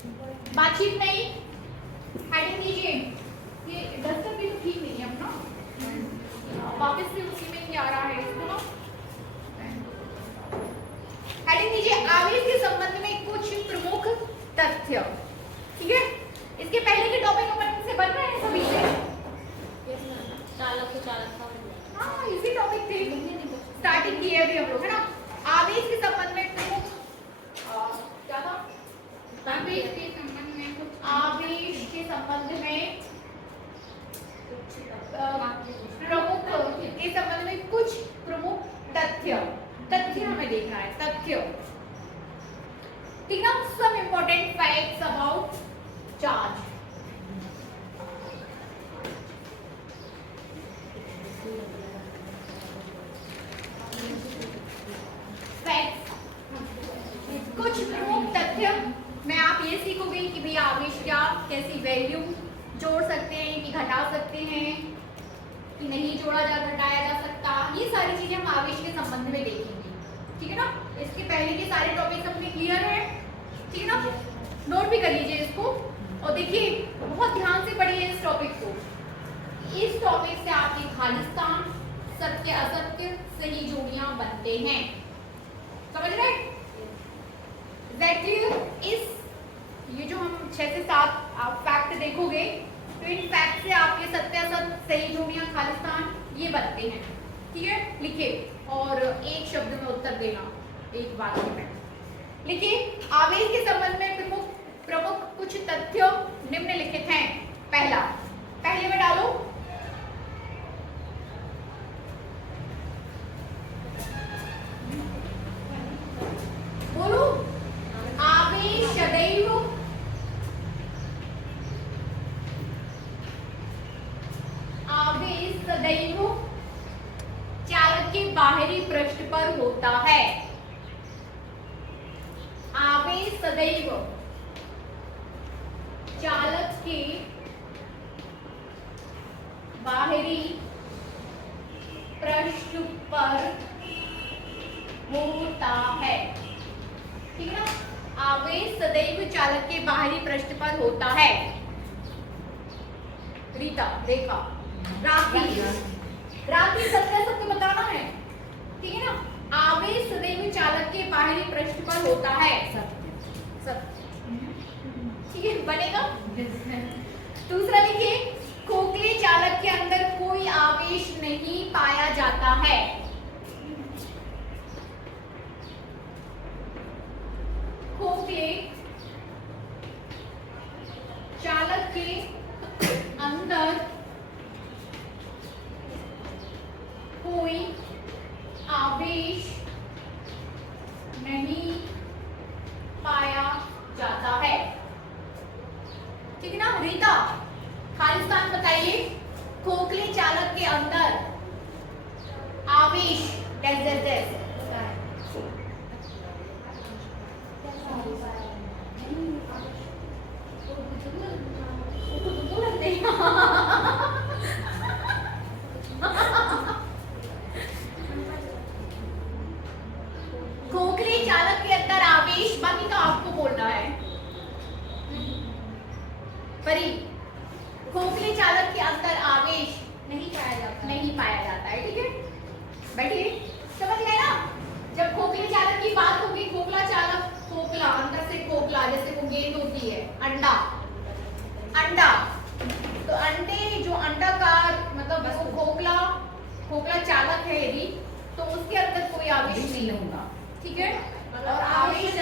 बातचीत नहीं, हेडिंग दीजिए। ये डस्टर भी तो ठीक नहीं है अपना, वापस से उसी में ही आ रहा है इसको ना। हेडिंग दीजिए आवेश के संबंध में कुछ प्रमुख तथ्य। ठीक है, इसके पहले के टॉपिक अपन से बन रहे हैं सभी से। चालक तो चालक था। हाँ, इसी टॉपिक थे, स्टार्टिंग की है अभी हम लोग, है ना। आवेश के संबंध में प्रमुख क्या था? आवेश के संबंध में कुछ, आवेश के संबंध में प्रमुख, के संबंध में कुछ प्रमुख तथ्य। तथ्य हमें देखना है, तथ्य। ठीक है, some important facts about charge. कुछ प्रमुख तथ्य में आप ये सीखोगे कि भैया आवेश क्या, कैसी वैल्यू जोड़ सकते हैं कि घटा सकते हैं कि नहीं जोड़ा जा घटाया जा सकता। ये सारी चीजें हम आवेश के संबंध में देखेंगे। ठीक है ना, इसके पहले के सारे टॉपिक्स अपने क्लियर है। ठीक है ना, नोट भी कर लीजिए इसको और देखिए बहुत ध्यान से पढ़िए इस टॉपिक को। इस टॉपिक से आपके खालिस्तान, सत्य असत्य, सही जोड़ियां बनते हैं। समझ रहे? इस ये जो हम 6 से 7 आप फैक्ट देखोगे तो इन फैक्ट से आपके सत्य असत्य, सही जोड़ियां, खालिस्तान ये बनते हैं। ठीक है, लिखिए और एक शब्द में उत्तर देना, एक वाक्य में लिखिए। आवेश के संबंध में प्रमुख कुछ तथ्य निम्नलिखित हैं। पहला, पहले में डालो बोलो। आवेश सदैव चालक के बाहरी पृष्ठ पर होता है। आवेश सदैव चालक के बाहरी पृष्ठ पर होता है। ठीक है ना, आवेश सदैव चालक के बाहरी पृष्ठ पर होता है। रीता, देखा, राखी, राखी सत्य सत्य बताना है। ठीक है ना, आवेश सदैव चालक के बाहरी पृष्ठ पर होता है। सत्य, ठीक है, बनेगा। दूसरा लिखिए, खोखले चालक के अंदर कोई आवेश नहीं पाया जाता है। खोखले चालक के अंदर कोई आवेश नहीं पाया जाता है। ठीक है ना, रीता खालिस्तान बताइए। खोखले चालक के अंदर आवेश डैश डैश डैश खोखले चालक के अंदर आवेश, बाकी तो आपको बोलना है। परी, खोखले चालक के अंदर आवेश नहीं पाया जाता है। ठीक है, बैठिए, समझ गए ना। जब खोखले चालक की बात होगी, खोखला चालक, खोखला अंदर से खोखला, जैसे वो गेंद होती है, अंडा, तो अंडे जो अंडाकार, मतलब वो खोखला चालक है यदि, तो उसके अंदर कोई आवेश नहीं होगा। ठीक है, और आवेश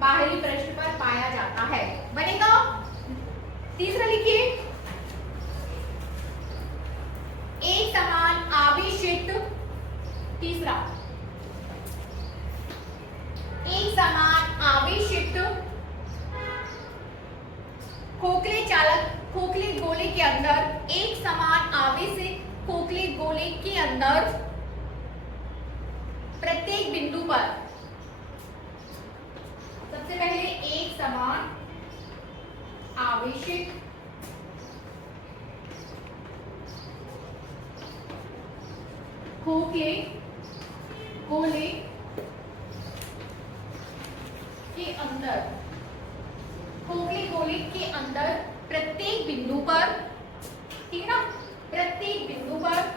बाहरी पृष्ठ पर पाया जाता है। बनेगा। तीसरा लिखिए, एक समान आवेशित, तीसरा, एक समान आवेशित खोखले गोले के अंदर, एक समान आवेशित खोखले गोले के अंदर प्रत्येक बिंदु पर, सबसे पहले एक समान आवेशित खोखले गोले के अंदर खोखले गोले के अंदर प्रत्येक बिंदु पर, ठीक है ना, प्रत्येक बिंदु पर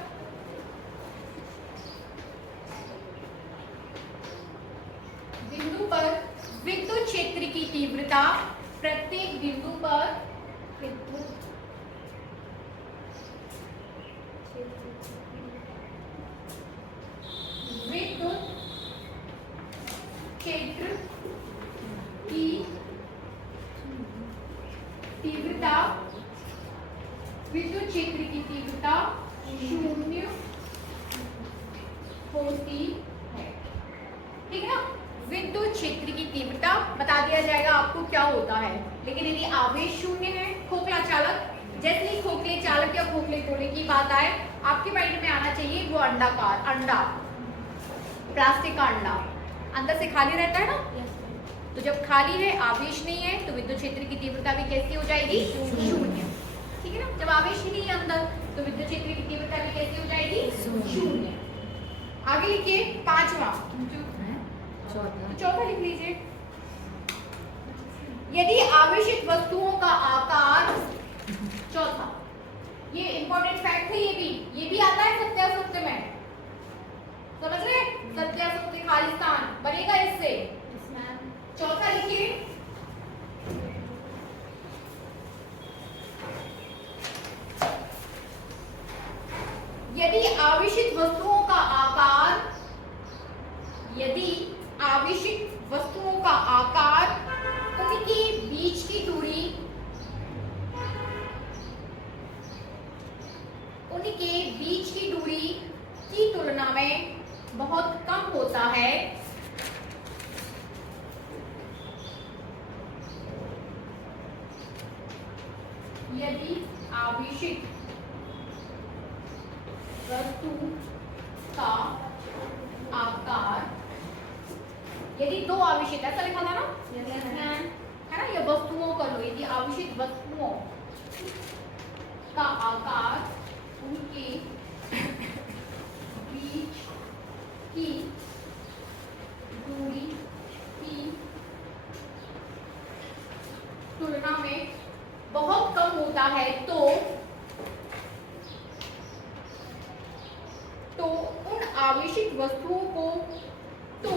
विद्युत क्षेत्र की तीव्रता, प्रत्येक बिंदु पर विद्युत क्षेत्र की तीव्रता, विद्युत क्षेत्र की तीव्रता शून्य होती है, ठीक है ना। विद्युत क्षेत्र की तीव्रता बता दिया जाएगा आपको क्या होता है, लेकिन यदि आवेश शून्य है, खोखला चालक, जैसे ही खोखले चालक या खोखले गोले की बात आए, आपके माइंड में आना चाहिए वो अंडाकार, अंडा, प्लास्टिक का अंडा अंदर से खाली रहता है ना। तो जब खाली है, आवेश नहीं है, तो विद्युत क्षेत्र की तीव्रता भी कैसी हो जाएगी? शून्य, ठीक है ना। जब आवेश ही नहीं है अंदर, तो विद्युत क्षेत्र की तीव्रता भी कैसी हो जाएगी? शून्य। आगे लिखिए पांचवा, चौथा लिख लीजिए। यदि आवेशित वस्तुओं का आकार, चौथा, ये इंपॉर्टेंट फैक्ट है, ये भी आता है सत्यासत्य में, समझ रहे? सत्यासत्य खालिस्तान बनेगा इससे। चौथा लिखिए, यदि आवेशित वस्तुओं का आकार, यदि आवेशित वस्तुओं का आकार उनके बीच की दूरी, उनके बीच की दूरी की तुलना में बहुत कम होता है, यदि आवेशित वस्तु का आकार, यदि दो आवेशित, ऐसा लिखा था ना, है ना, ये वस्तुओं कर लो, यदि आवेशित वस्तुओं का आकार उनके बीच की दूरी की तुलना में बहुत कम होता है, तो उन आवेशित वस्तुओं को, तो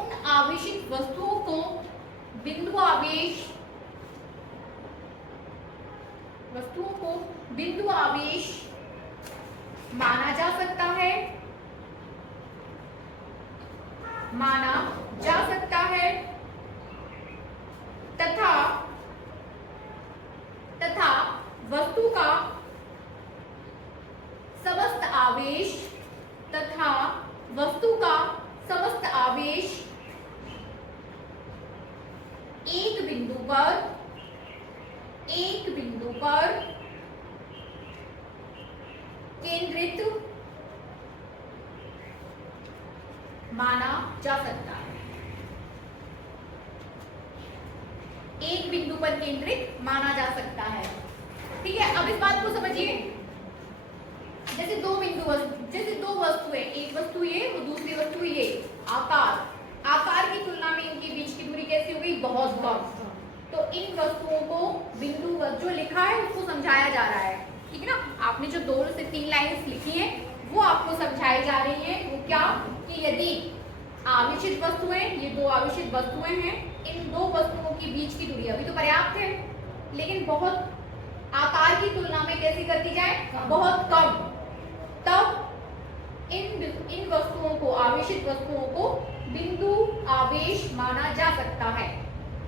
उन आवेशित वस्तुओं को बिंदु आवेश माना जा सकता है, माना जा सकता है, तथा वस्तु का समस्त आवेश, तथा वस्तु का समस्त आवेश एक बिंदु पर केंद्रित माना जा सकता है, एक बिंदु पर केंद्रित माना जा सकता है, ठीक है। अब इस बात को समझिए, जैसे दो वस्तुएं, एक वस्तु ये और दूसरी वस्तु ये, आकार की तुलना में इनके बीच की दूरी कैसी हो गई? बहुत कम। तो इन वस्तुओं को बिंदु जो लिखा है उसको समझाया जा रहा है, ठीक है ना। आपने जो 2 से 3 लाइंस लिखी हैं वो आपको समझाई जा रही हैं। वो क्या कि यदि आवेशित वस्तुएं, ये 2 आवेशित वस्तुएं हैं, इन 2 वस्तुओं के बीच की दूरी अभी तो पर्याप्त है, लेकिन बहुत आकार की तुलना में कैसी कर दी जाए? बहुत कम। तब इन वस्तुओं को, आवेशित वस्तुओं को बिंदु आवेश माना जा सकता है।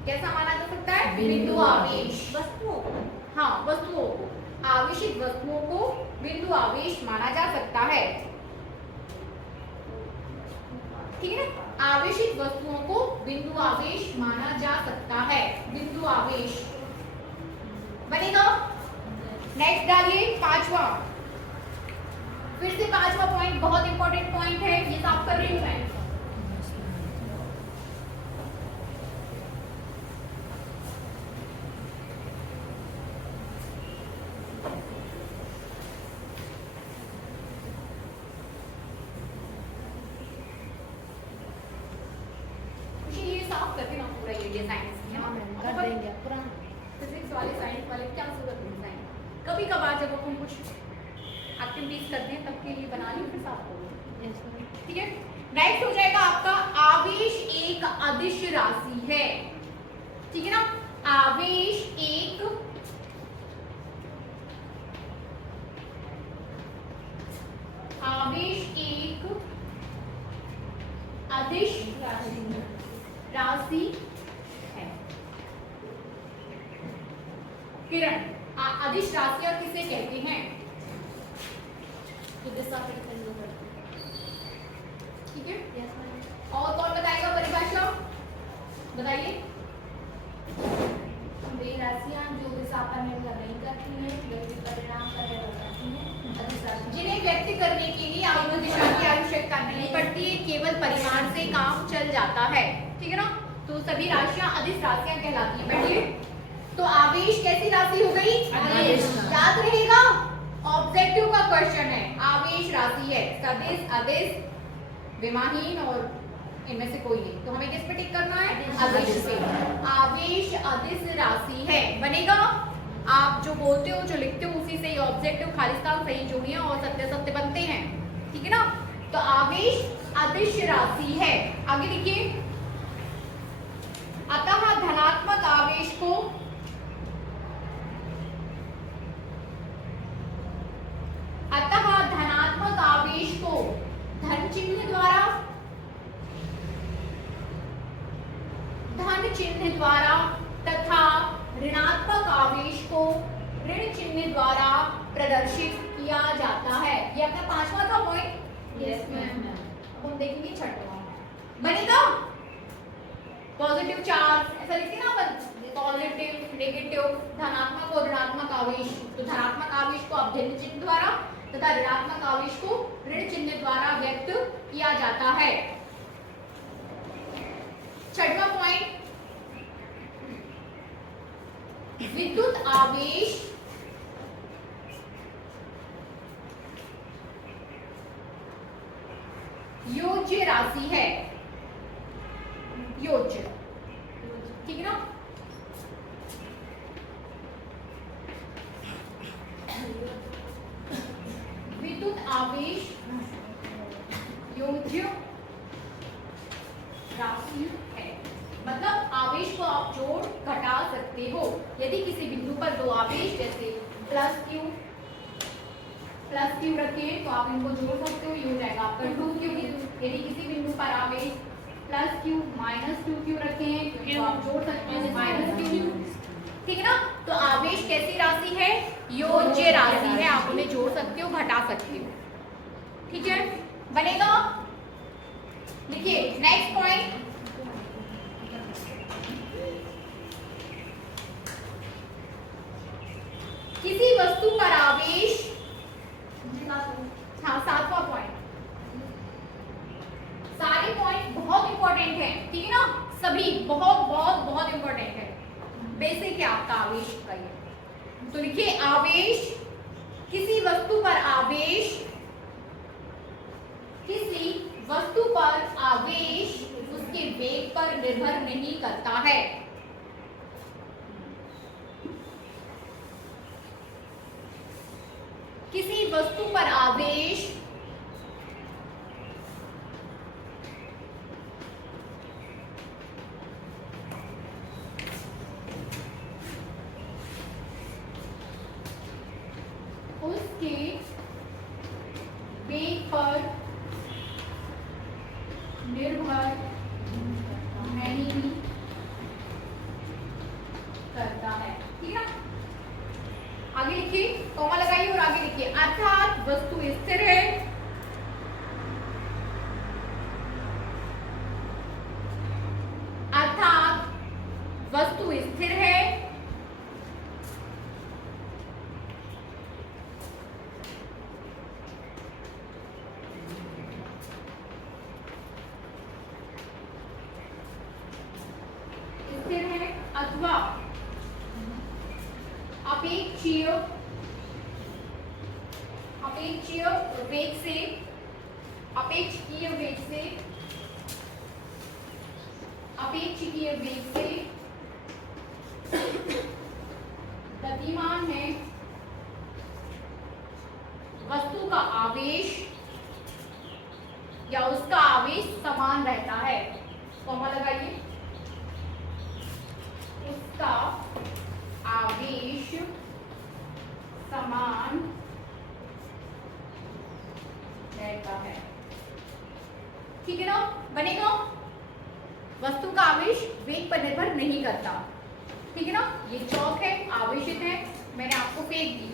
कैसा माना जा सकता है? बिंदु आवेश। वस्तुओं को, हाँ, वस्तुओं को, आवेशित वस्तुओं को बिंदु आवेश माना जा सकता है, ठीक है। आवेशित वस्तुओं को बिंदु आवेश माना जा सकता है, बिंदु आवेश बनेगा। नेक्स्ट डालिए 5वां, फिर से 5वां पॉइंट बहुत इंपॉर्टेंट पॉइंट है, ये साफ कर रही हूं मैं। फिजिक्स वाले, साइंस वाले क्या जरूरत है साइंस? कभी कभार जब अपन कुछ एक्टिविटीज करते हैं तब के लिए बना ली, फिर साफ करो। ठीक है, नेक्स्ट हो जाएगा आपका आवेश एक अदिश राशि है। ठीक है ना, आवेश एक अदिश राशि है। किरण, अदिश राशि और किसे कहते हैं? ठीक है, और कौन बताएगा परिभाषा? बताइए। वे राशियां जो दिशा पर निर्भर नहीं करती हैं, व्यक्ति परिणाम पर निर्भर करती हैं, अदिश राशि जिन्हें व्यक्त करने के लिए आवर्त दिशा की आवश्यकता नहीं पड़ती है, केवल परिमाण से काम चल जाता है। ठीक है ना, तो सभी राशियां अदिश राशियां कहलाती हैं। बैठिए, तो आवेश कैसी राशि हो गई? अदिश। याद रहेगा, ऑब्जेक्टिव का क्वेश्चन है, आवेश राशि है, सदिश, अदिश, विमाहीन और इनमें से कोई नहीं, तो हमें किस पे टिक करना है? अदिश पे। आवेश अदिश राशि है, बनेगा। आप जो बोलते हो, जो लिखते हो, उसी से ही ऑब्जेक्टिव, खालिस्तान, सही जोड़ियां और सत्य सत्य बनते हैं। ठीक है ना, तो आवेश अदिश राशि है। आगे लिखिए, अतः धनात्मक आवेश को धन चिन्ह द्वारा तथा ऋणात्मक आवेश को ऋण चिन्ह द्वारा प्रदर्शित किया जाता है। ये अपना 5वां था पॉइंट। Yes ma'am. अब हम देखेंगे 6वां बनेगा पॉजिटिव चार्ज, ऐसा लिखते हैं ना अपन, पॉजिटिव, नेगेटिव, धनात्मक और ऋणात्मक आवेश। तो धनात्मक आवेश को आप धन चिन्ह द्वारा तथा ऋणात्मक आवेश को ऋण चिन्ह द्वारा व्यक्त किया जाता है। 6वां पॉइंट, विद्युत आवेश योज्य राशि है। योज्य, ठीक है ना, विद्युत आवेश योज्य राशि है। मतलब आवेश को आप जोड़ घटा सकते हो। यदि किसी बिंदु पर दो आवेश जैसे प्लस क्यू रखे हैं तो आप इनको जोड़ सकते हो, ये हो जाएगा आपका 2q। यदि किसी बिंदु पर आवेश प्लस क्यू माइनस 2q रखे हैं तो आप जोड़ सकते हैं माइनस q। ठीक है ना, तो आवेश कैसी राशि है? योज्य राशि है। आप उन्हें जोड़ सकते हो, घटा सकते हो। ठीक है, बनेगा। देखिए नेक्स्ट पॉइंट, किसी वस्तु पर आवेश, हाँ 7वां पॉइंट, सारे पॉइंट बहुत इंपॉर्टेंट है। ठीक है ना, सभी बहुत बहुत बहुत इंपॉर्टेंट है। बेसिक है आपका आवेश का ये। तो लिखिए, आवेश, किसी वस्तु पर आवेश, किसी वस्तु पर आवेश उसके वेग पर निर्भर नहीं करता है। किसी वस्तु पर आवेश उसके वेग पर निर्भर नहीं करता है। ठीक है, आगे लिखिए, कॉमा लगाइए और आगे लिखिए, अर्थात वस्तु स्थिर है, अर्थात वस्तु स्थिर है, स्थिर है अथवा अपेक्षीय वेग से, अपेक्षीय वेग से, अपेक्षीय वेग से गतिमान है, वस्तु का आवेश या उसका आवेश समान रहता है, कॉमा लगाइए, उसका आवेश समान रहता है। ठीक है ना, बनेगा। वस्तु का आवेश वेग पर निर्भर नहीं करता। ठीक है ना, ये चौक है, आवेशित है, मैंने आपको फेंक दी,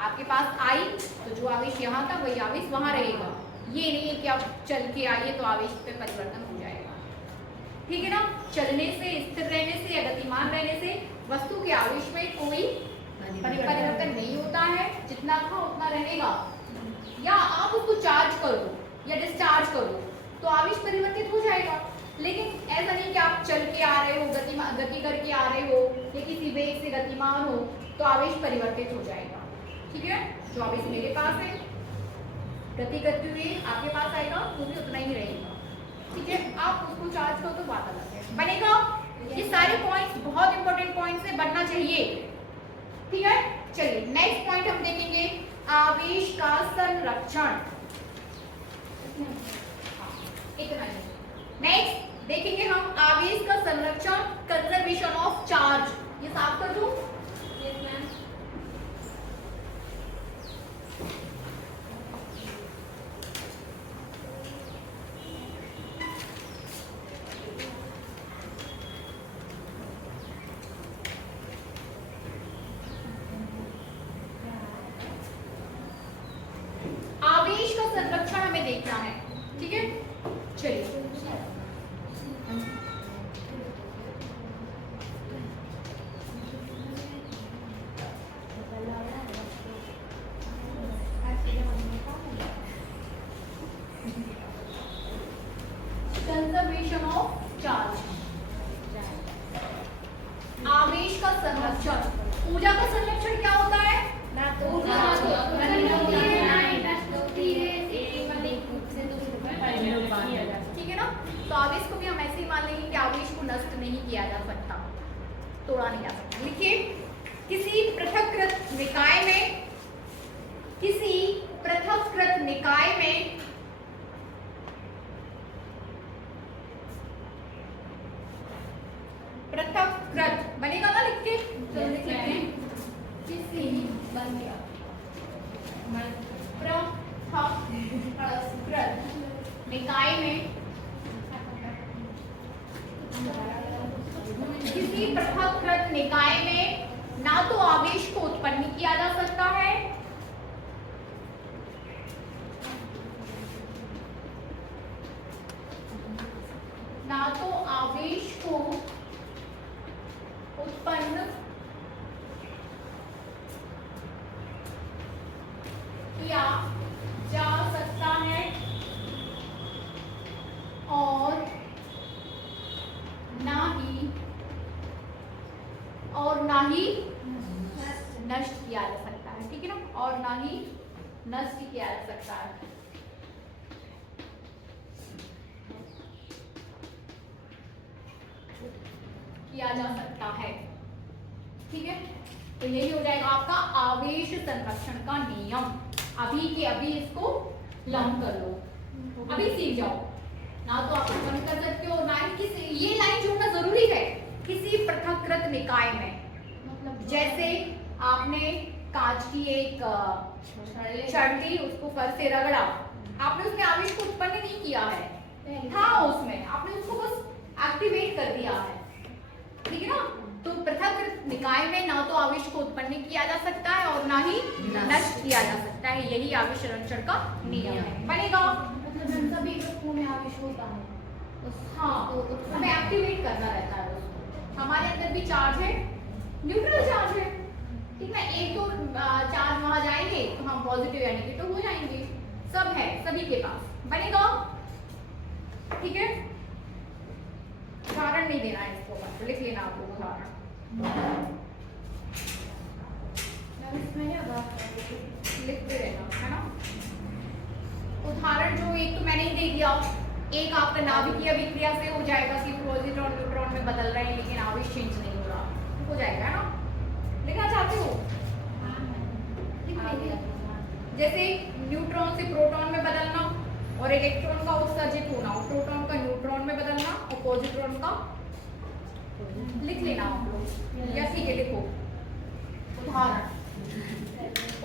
आपके पास आई तो जो आवेश यहाँ था वही आवेश वहां रहेगा। ये नहीं है कि आप चल के आइए तो आवेश पे परिवर्तन हो जाएगा। ठीक है ना, चलने से, स्थिर रहने से या गतिमान रहने से वस्तु के आवेश में कोई परिवर्तन नहीं होता है, जितना था उतना रहेगा। या आप उसको चार्ज कर दो या डिस्चार्ज कर दो तो आवेश परिवर्तित हो जाएगा। लेकिन ऐसा नहीं कि आप चल के आ रहे हो, गति करके आ रहे हो या किसी वेग से गतिमान हो तो आवेश परिवर्तित हो जाएगा। ठीक है, जो आवेश मेरे पास है गति करते हुए आपके पास आएगा वो भी उतना ही रहेगा। ठीक है, आप उसको चार्ज करो तो बात अलग है, बनेगा। ये सारे पॉइंट्स बहुत इंपॉर्टेंट पॉइंट्स है, बनना चाहिए। ठीक है, चलिए नेक्स्ट पॉइंट हम देखेंगे, आवेश का संरक्षण। इतना ही। नेक्स्ट देखेंगे हम आवेश का संरक्षण, कंजर्वेशन ऑफ चार्ज। ये साफ कर दूं? Yes ma'am. आवेश का संरक्षण हमें देखना है। ठीक है, चलिए कंजर्वेशन ऑफ चार्ज। आवेश का संरक्षण, ऊर्जा का संरक्षण क्या होता है? ना तो ऊर्जा ठीक है ना, तो आवेश को भी हम ऐसे ही मान लेंगे कि आवेश को नष्ट नहीं किया जा सकता, तोड़ा नहीं जा सकता। लिखिए, किसी पृथक्कृत निकाय में, किसी पृथक्कृत निकाय में पृथक्कृत बनेगा ना, लिख के चलो लिख लेते हैं, किसी बन गया पृथक्कृत निकाय में, किसी पृथक्कृत निकाय में ना तो आवेश को उत्पन्न किया जा सकता है ना तो आवेश को उत्पन्न किया जा सकता है और ना ही नष्ट किया जा सकता है। ठीक है ना, और ना ही नष्ट किया जा सकता है। किया जा सकता है। ठीक है, तो यही हो जाएगा आपका आवेश संरक्षण का नियम। अभी के अभी इसको लर्न कर लो, अभी सीख जाओ। ना तो आप उत्पन्न कर सकते हो, ना ही किसी, ये लाइन जोड़ना जरूरी है, किसी पृथक्कृत निकाय में। मतलब जैसे आपने कांच की एक छड़ ली, उसको फर से रगड़ा, आपने उसमें आवेश को उत्पन्न नहीं किया है, था उसमें, आपने उसको बस एक्टिवेट कर दिया है। ठीक है ना, तो पृथक्कृत निकाय में ना तो आवेश को उत्पन्न किया जा सकता है और ना ही नष्ट किया जा सकता है। यही आवेश संरक्षण का नियम है, बनेगा। मतलब सभी वस्तुओं में आवेश होता है। हाँ, तो हमें एक्टिवेट करना रहता है उसको। हमारे अंदर भी चार्ज है, न्यूट्रल चार्ज है। ठीक है, एक दो चार्ज वहां जाएंगे तो हम पॉजिटिव या नेगेटिव हो जाएंगे। सब है, सभी के पास, बनेगा। ठीक है, उदाहरण नहीं देना है इसको, बस लिख लेना आप लोग उदाहरण। लिखते रहना, है ना। उदाहरण जो एक तो मैंने ही दे दिया, एक आपका नाभिकीय विक्रिया से हो जाएगा कि पॉजिट्रॉन न्यूट्रॉन में बदल रहे हैं लेकिन आवेश चेंज नहीं हो रहा, हो जाएगा ना। लिखना चाहते हो? जैसे न्यूट्रॉन से प्रोटॉन में बदलना और इलेक्ट्रॉन का उत्सर्जित होना, और प्रोटॉन का न्यूट्रॉन में बदलना और पॉजिट्रॉन का लिख लेना आप लोग, या ठीक है लिखो।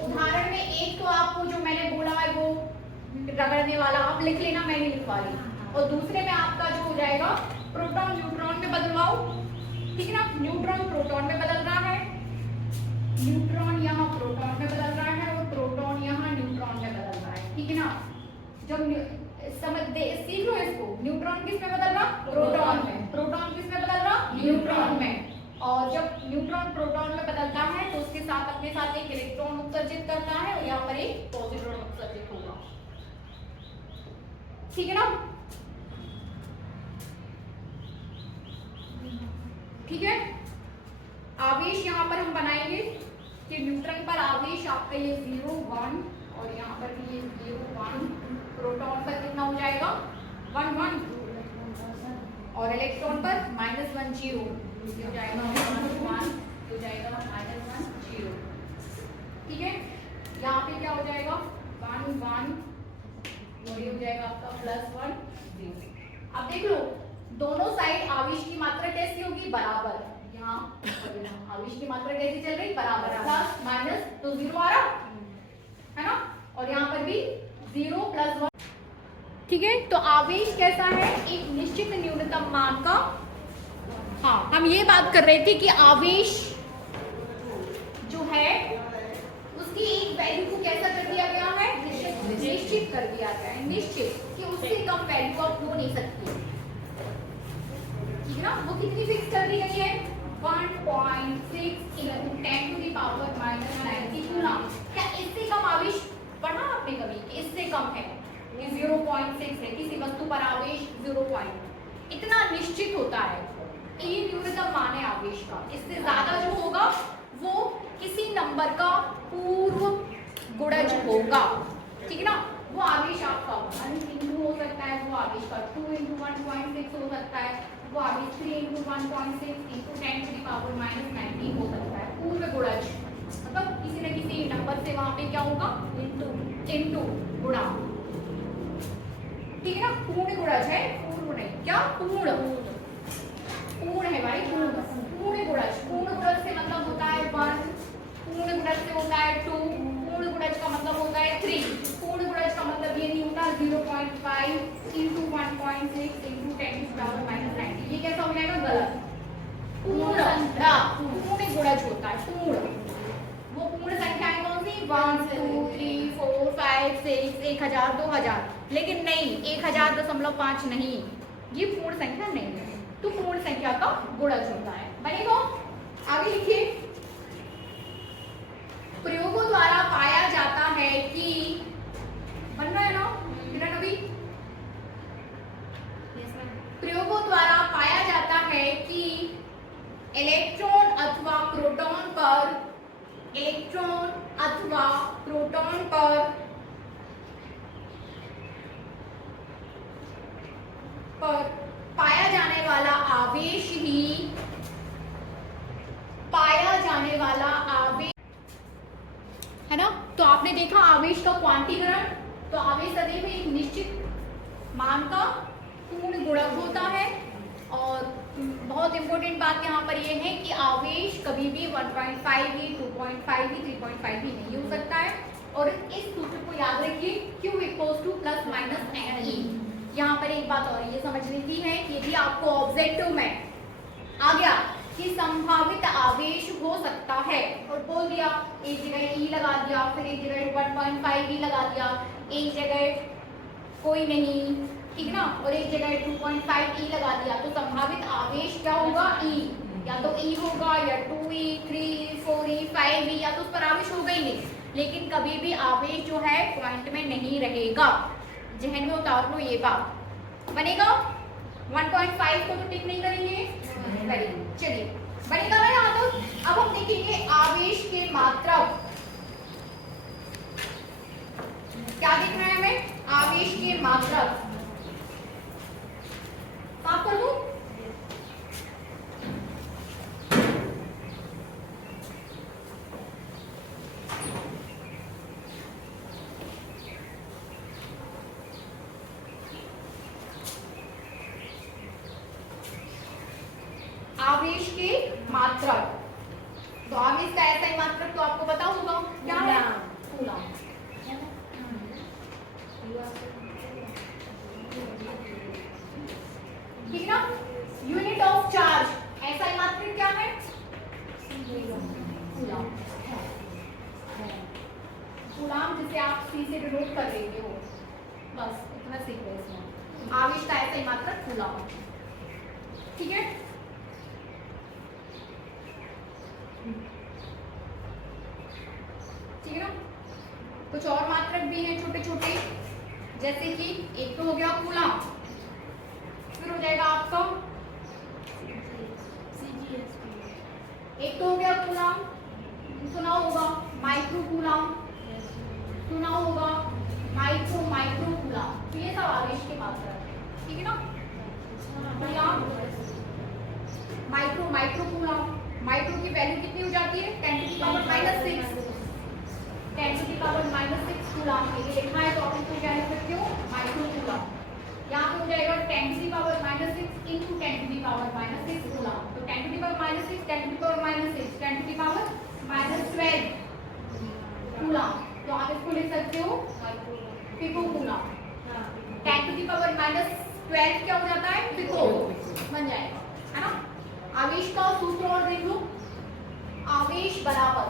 उदाहरण में एक तो आपको जो मैंने बोला है वो रगड़ने वाला आप लिख लेना, मैं नहीं लिखवा रही। और दूसरे में आपका जो हो जाएगा प्रोटॉन न्यूट्रॉन में बदलवाओ, ठीक है ना। न्यूट्रॉन प्रोटॉन में बदल रहा है, न्यूट्रॉन यहाँ प्रोटॉन में बदल रहा है और प्रोटॉन यहाँ न्यूट्रॉन में बदल रहा है, ठीक है ना। जब समझ दे सीख लो इसको, न्यूट्रॉन किस में बदल रहा? प्रोटॉन में। प्रोटॉन किस में बदल रहा? न्यूट्रॉन में। और जब न्यूट्रॉन प्रोटॉन में बदलता है तो उसके साथ अपने साथ एक इलेक्ट्रॉन उत्सर्जित करता है और यहाँ पर एक पॉजिट्रॉन उत्सर्जित होगा, ठीक है ना। ठीक है, आवेश यहाँ पर हम बनाएंगे कि न्यूट्रॉन पर आवेश आपका ये 0 1 और यहाँ पर भी ये 0 1, प्रोटॉन पर कितना हो जाएगा 1 1 और इलेक्ट्रॉन पर -1 0 हो जाएगा 1 हो जाएगा -1 0, ठीक है। यहाँ पे क्या हो जाएगा 1 1 और ये हो जाएगा आपका +1 0। अब देख लो दोनों साइड आवेश की मात्रा कैसी होगी? बराबर। यहाँ आवेश की मात्रा कैसी चल रही? बराबर, प्लस माइनस तो 0 आ रहा है ना, और यहाँ पर भी 0 +1, ठीक है। तो आवेश कैसा है? एक निश्चित न्यूनतम मान का। हाँ, हम ये बात कर रहे थे कि आवेश जो है उसकी एक वैल्यू को कैसा कर दिया गया है? निश्चित कर दिया गया है, निश्चित कि उससे कम वैल्यू अब हो नहीं सकती, ठीक है ना। वो कितनी फिक्स कर दी गई है? 1.6 × 10⁻⁻90 कूलम। क्या इससे कम आवेश पढ़ा आपने कभी कि इससे कम है? ये 0.6 है, किसी वस्तु पर आवेश 0. इतना निश्चित होता है, ये न्यूनतम मान है आवेश का। इससे ज्यादा जो होगा वो किसी नंबर का पूर्व गुणज होगा, ठीक है ना। वो आवेश आपका 1 × हो सकता है, वो आवेश का 2 × 1.6 हो सकता है, वो आवेश 3 × 1.6 × 10⁻90 हो सकता है। पूर्व गुणज मतलब किसी न किसी नंबर से वहां पे क्या होगा? इनटू गुणा, ठीक है ना। पूर्ण गुणज है, पूर्ण नहीं, क्या पूर्ण है भाई, पूर्ण गुणज। पूर्ण गुणज से मतलब होता है 1, पूर्ण गुणज से होता है 2, पूर्ण गुणज का मतलब होता है 3, पूर्ण गुणज का मतलब ये नहीं होता 0.5 × 1.6 × 10⁻90। ये कैसा हो जाएगा? गलत। पूर्ण गुणज होता है पूर्ण। वो पूर्ण संख्याएं कौन सी? 1 2 3 4 5 6 1000 2000, लेकिन नहीं 1000.5 नहीं, ये पूर्ण संख्या नहीं है। तो पूर्ण संख्या का गुणज होता है, बनेगा। आगे लिखिए, प्रयोगों द्वारा पाया जाता है कि, बन रहा है ना किरण अभी? प्रयोगों द्वारा पाया जाता है कि इलेक्ट्रॉन अथवा प्रोटॉन पर पाया जाने वाला आवेश है ना। तो आपने देखा आवेश का क्वांटीकरण, तो आवेश सदैव एक निश्चित मान का पूर्ण गुणक होता है। और बहुत इंपॉर्टेंट बात यहाँ पर यह है कि आवेश कभी भी 1.5 ही 2.5 ही 3.5 ही नहीं हो सकता है। और इस सूत्र को याद रखिए, Q = ±NE। यहाँ पर एक बात और ये समझने की है कि यदि आपको ऑब्जेक्टिव में आ गया कि संभावित आवेश हो सकता है और बोल दिया, एक जगह E लगा दिया, फिर एक जगह 1.5 E लगा दिया, एक जगह कोई नहीं, ठीक है ना, और एक जगह 2.5 E लगा दिया, तो संभावित आवेश क्या होगा? E, या तो E होगा या 2E 3E 4E 5E, या तो उस पर आवेश होगा ही नहीं। लेकिन कभी भी आवेश जो है पॉइंट में नहीं रहेगा, जहन में उतार लो ये बात। बनेगा 1.5 को तो टिक नहीं करेंगे, वेरी गुड, चलिए बनेगा ना यहाँ तक। अब हम देखेंगे आवेश के मात्रक, क्या देखना है हमें? आवेश के मात्रक। साफ कर दूं? मात्रक। तो आवेश का ऐसा ही मात्रक तो आपको पता होगा क्या है? कूलम। ठीक ना? यूनिट ऑफ चार्ज ऐसा ही मात्रक क्या है? कूलम। कूलम जिसे आप सी से डिनोट कर रहे हो, बस इतना सीख लो इसमें। आवेश का ऐसा ही मात्रक कूलम। ठीक है? ठीक है ना? कुछ और मात्रक भी हैं छोटे छोटे, जैसे कि एक तो हो गया कूलम, फिर हो जाएगा आपका एक तो हो गया कूलम, सुना होगा माइक्रो कूलम, सुना होगा माइक्रो कूलम। तो ये सब आवेश के मात्रक है। ठीक है ना? Coulomb, micro coulomb. माइक्रो की वैल्यू कितनी हो जाती है? 10 की पावर -6, 10 की पावर -6 कूलम। ये लिखा है तो आप इसको क्या लिख सकते हो? Micro coulomb. यहाँ पे हो जाएगा 10 की पावर -6 इंटू 10 की पावर -6 कूलम। तो 10 की पावर -6, 10 की पावर -6, 10 की पावर -12 कूलम। तो आप इसको लिख सकते हो पिको कूलम। 10 की पावर -12 क्या हो जाता है? पिको बन जाएगा, है ना? आवेश का सूत्र और देख लो। आवेश बराबर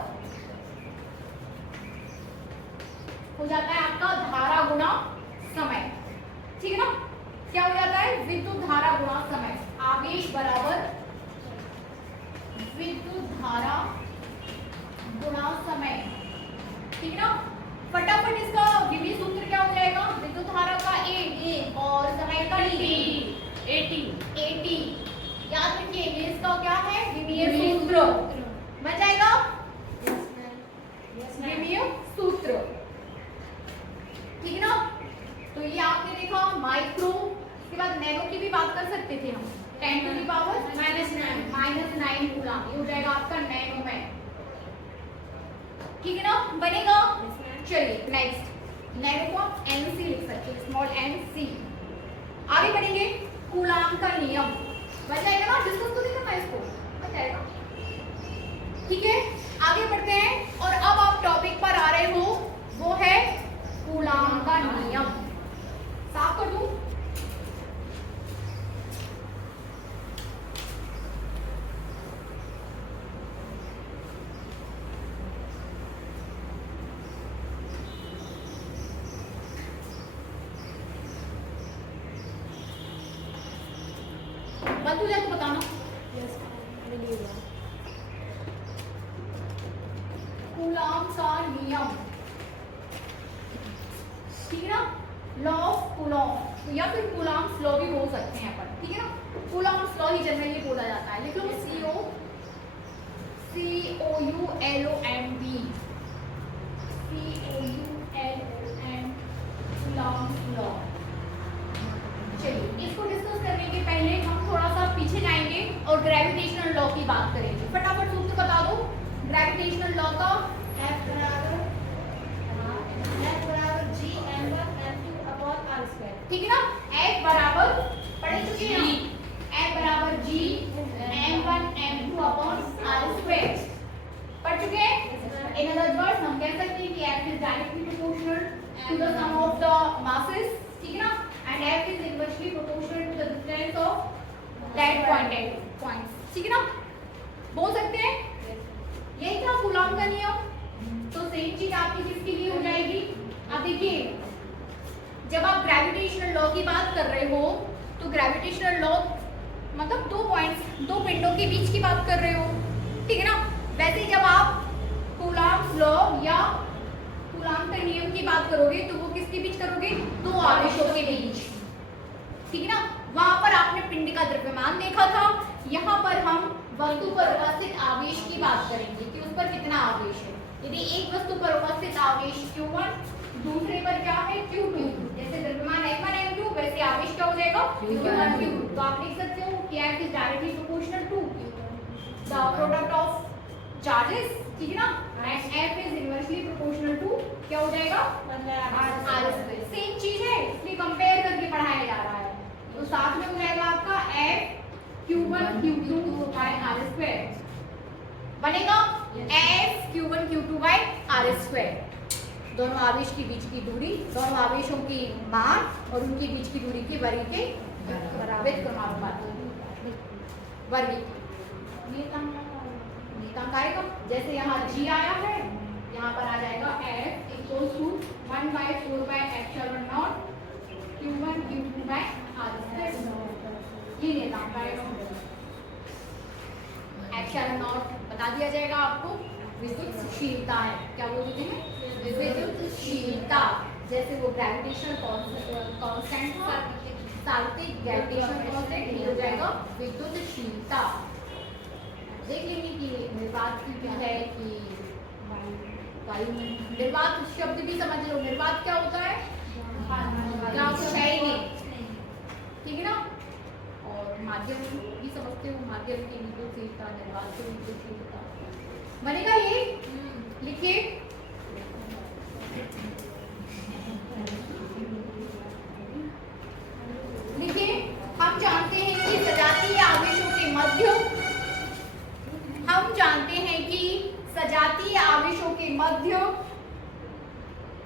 हो जाता है आपका धारा गुणा समय। ठीक है ना? क्या हो जाता है? विद्युत धारा गुणा समय। आवेश बराबर विद्युत धारा गुणा समय। ठीक है ना? फटाफट इसका विभव सूत्र क्या हो जाएगा? विद्युत धारा का ए और समय का AT। याद रखिए ये इसका क्या है? विभव सूत्र बन जाएगा। विभव सूत्र। ठीक है ना? तो ये आपने देखा माइक्रो। इसके बाद नैनो की भी बात कर सकते थे हम। 10 टू द पावर -9 कूलम, ये हो जाएगा आपका नैनो में। ठीक है ना? बनेगा। चलिए नेक्स्ट, नैनो को आप NC लिख सकते हैं, स्मॉल NC। आगे बढ़ेंगे। कूलम का नियम बन जाएगा ना? डिस्कस तो नहीं करना इसको, बन जाएगा। ठीक है, आगे बढ़ते हैं। और अब आप टॉपिक पर आ रहे हो, वो है कूलम का नियम। साफ कर दूं? बंद हो जाए तो बताना। कूलम का नियम, ठीक है ना? लॉ ऑफ कूलम या फिर कूलम्स लॉ भी बोल सकते हैं अपन। ठीक है ना? कूलम्स लॉ ही जनरली बोला जाता है। लिख लो COULOMB, कूलम्स लॉ। चलिए इसको डिस्कस करने के पहले हम थोड़ा सा पीछे जाएंगे और ग्रेविटेशनल लॉ की बात करेंगे। फटाफट सूत्र बता दो ग्रेविटेशनल लॉ का। F बराबर G m1m2/r²। ठीक है ना? F बराबर पढ़े चुके हैं हम। F बराबर G m1m2/r²। पढ़ चुके हैं? इन अदर वर्ड्स हम कह सकते हैं कि F is directly proportional to the sum of the masses। ठीक है ना? And F is inversely proportional to the distance of that points। ठीक है ना? बोल सकते हैं? यही था कूलम का नियम। तो सेम चीज आपकी किसके लिए हो जाएगी? अब देखिए, जब आप ग्रेविटेशनल लॉ की बात कर रहे हो तो ग्रेविटेशनल लॉ मतलब दो पिंडों के बीच की बात कर रहे हो। ठीक है ना? वैसे जब आप कूलम्स लॉ या कूलम के नियम की बात करोगे तो वो किसके बीच करोगे? दो आवेशों के बीच। ठीक है ना? वहां पर आपने पिंड का द्रव्यमान देखा था, यहाँ पर हम वस्तु पर उपस्थित आवेश की बात करेंगे कि उस पर कितना आवेश है। यदि एक वस्तु पर उपस्थित आवेश Q1, दूसरे पर क्या है? Q2। जैसे द्रव्यमान M1 M2 वैसे आवेश क्या हो जाएगा? Q1 Q2। तो आप लिख सकते हो कि F is directly proportional to the product of charges। ठीक है ना? And F is inversely proportional to क्या हो जाएगा? R²। सेम चीज है इसलिए कंपेयर करके पढ़ाया जा रहा है। तो साथ में हो जाएगा आपका F Q1 Q2/r²। दोनों आवेश के बीच की दूरी, दोनों आवेशों की मान और उनके बीच की दूरी के वर्ग के व्यतक्रमानुपात वर्ग नियतांक आएगा। जैसे यहाँ g आया है, यहाँ पर आ जाएगा f equals to 1/4/ε0 q1 q2/r²। ये नियतांक आएगा। ε0 बता दिया जाएगा आपको, विद्युतशीलता है। क्या बोलते हैं? विद्युतशीलता। जैसे वो ग्रेविटेशनल कांस्टेंट था, साल्विक ग्रेविटेशनल कांस्टेंट, ये हो जाएगा विद्युतशीलता। देख लेंगे कि निर्वात की क्या है कि वायु में। निर्वात शब्द भी समझ लो, निर्वात क्या होता है? क्या कुछ है ही नहीं, ठीक है ना। और माध्यम भी समझते हो, माध्यम की विद्युतशीलता, निर्वात की विद्युतशीलता बनेगा ये। लिखिए, देखिए हम जानते हैं कि सजातीय आवेशों के मध्य, हम जानते हैं कि सजातीय आवेशों के मध्य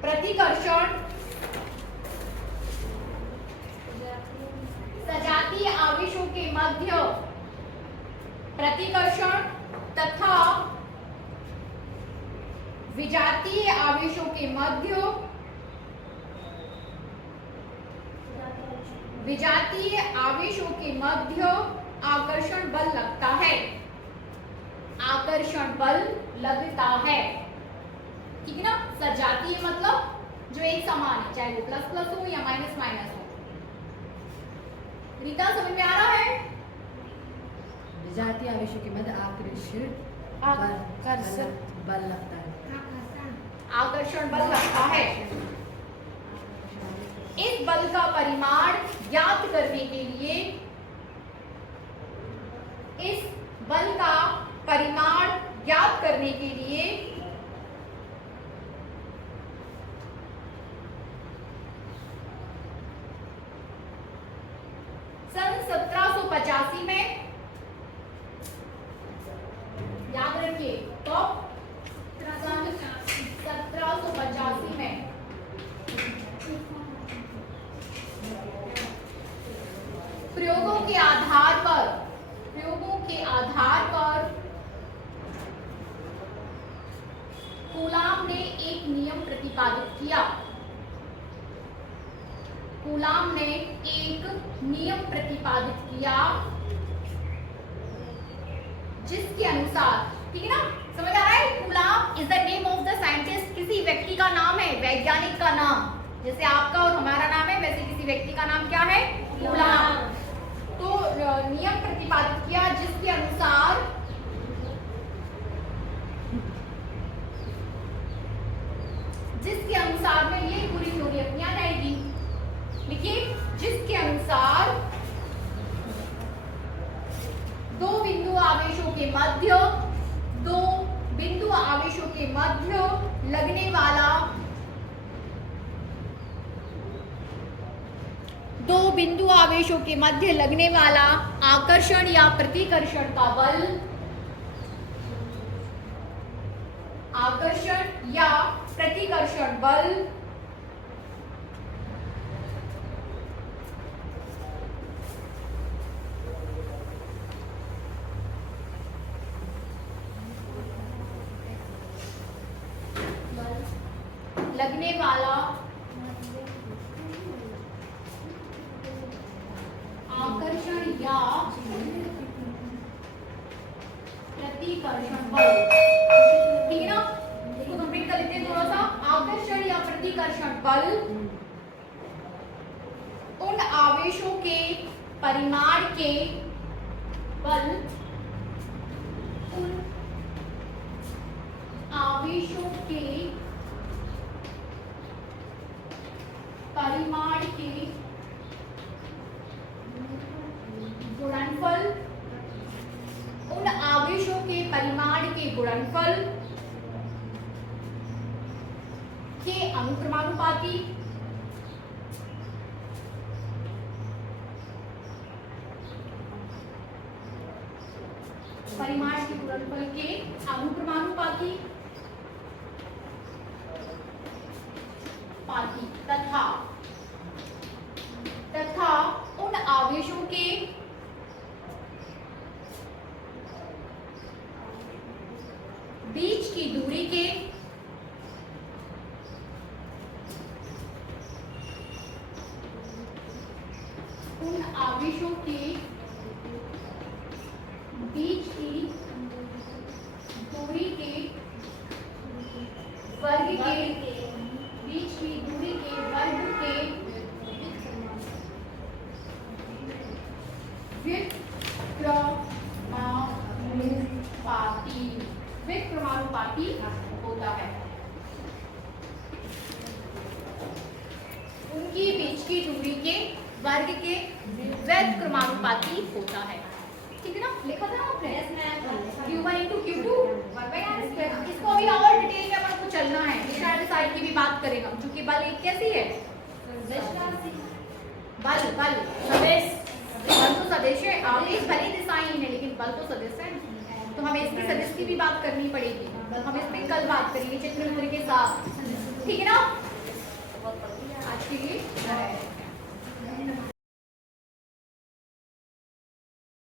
प्रतिकर्षण, सजातीय आवेशों के मध्य प्रतिकर्षण तथा विजातीय आवेशों के मध्य, विजातीय आवेशों के मध्य आकर्षण बल लगता है, आकर्षण बल लगता है, ठीक है ना। सजातीय मतलब जो एक समान है, चाहे वो प्लस प्लस हो या माइनस माइनस हो। रीता समझ में आ रहा है? विजातीय आवेशों के मध्य आकर्षण बल लगता है, आकर्षण बल लगता है। इस बल का परिमाण ज्ञात करने के लिए, इस बल का परिमाण ज्ञात करने के लिए सन 1785 में, याद रखिए तो सन 1785 में प्रयोगों के आधार पर, प्रयोगों के आधार पर कूलाम ने एक नियम प्रतिपादित किया, कूलाम ने एक नियम प्रतिपादित किया जिसके अनुसार, ठीक है ना, समझ आ रहा है? Coulomb is the name of the scientist, किसी व्यक्ति का नाम है, वैज्ञानिक का नाम। जैसे आपका और हमारा नाम है, वैसे किसी व्यक्ति का नाम क्या है? कूलाम। तो नियम प्रतिपादित किया जिसके अनुसार में ये पूरी थ्योरी अपनी आ जाएगी। लिखिए, जिसके अनुसार दो बिंदु आवेशों के मध्य, दो बिंदु आवेशों के मध्य लगने वाला, दो बिंदु आवेशों के मध्य लगने वाला आकर्षण या प्रतिकर्षण का बल, आकर्षण या प्रतिकर्षण बल लगने वाला आकर्षण या प्रतिकर्षण बल, ठीक है ना। इसको कंप्लीट कर लेते हैं थोड़ा सा। आकर्षण या प्रतिकर्षण बल उन आवेशों के परिमाण के बल, उन आवेशों के परिमाण के गुणनफल, उन आवेशों के परिमाण के गुणनफल के अनुक्रमानुपाती, परिमाण के गुणनफल के अनुक्रमानुपाती आवेशों के बीच की दूरी के उन आवेशों के बीच की दूरी के वर्ग के बीच की दूरी के वर्ग के व्युत्क्रमानुपाती होता है। उनकी बीच की दूरी के वर्ग के व्युत्क्रमानुपाती होता है। ठीक है ना, लिखा था आपने Q1 into Q2 इसको अभी और डिटेल में अपन को चलना है। निशान साइड की भी बात करेगा क्योंकि बल एक कैसी है, बल सदिश, बल तो सदिश है, आवेश भले दिशाहीन है लेकिन बल तो सदिश है, तो हमें इसकी सदिश की भी बात करनी पड़ेगी। हम इस पे कल बात करेंगे चित्र के साथ। ठीक है ना, आज के लिए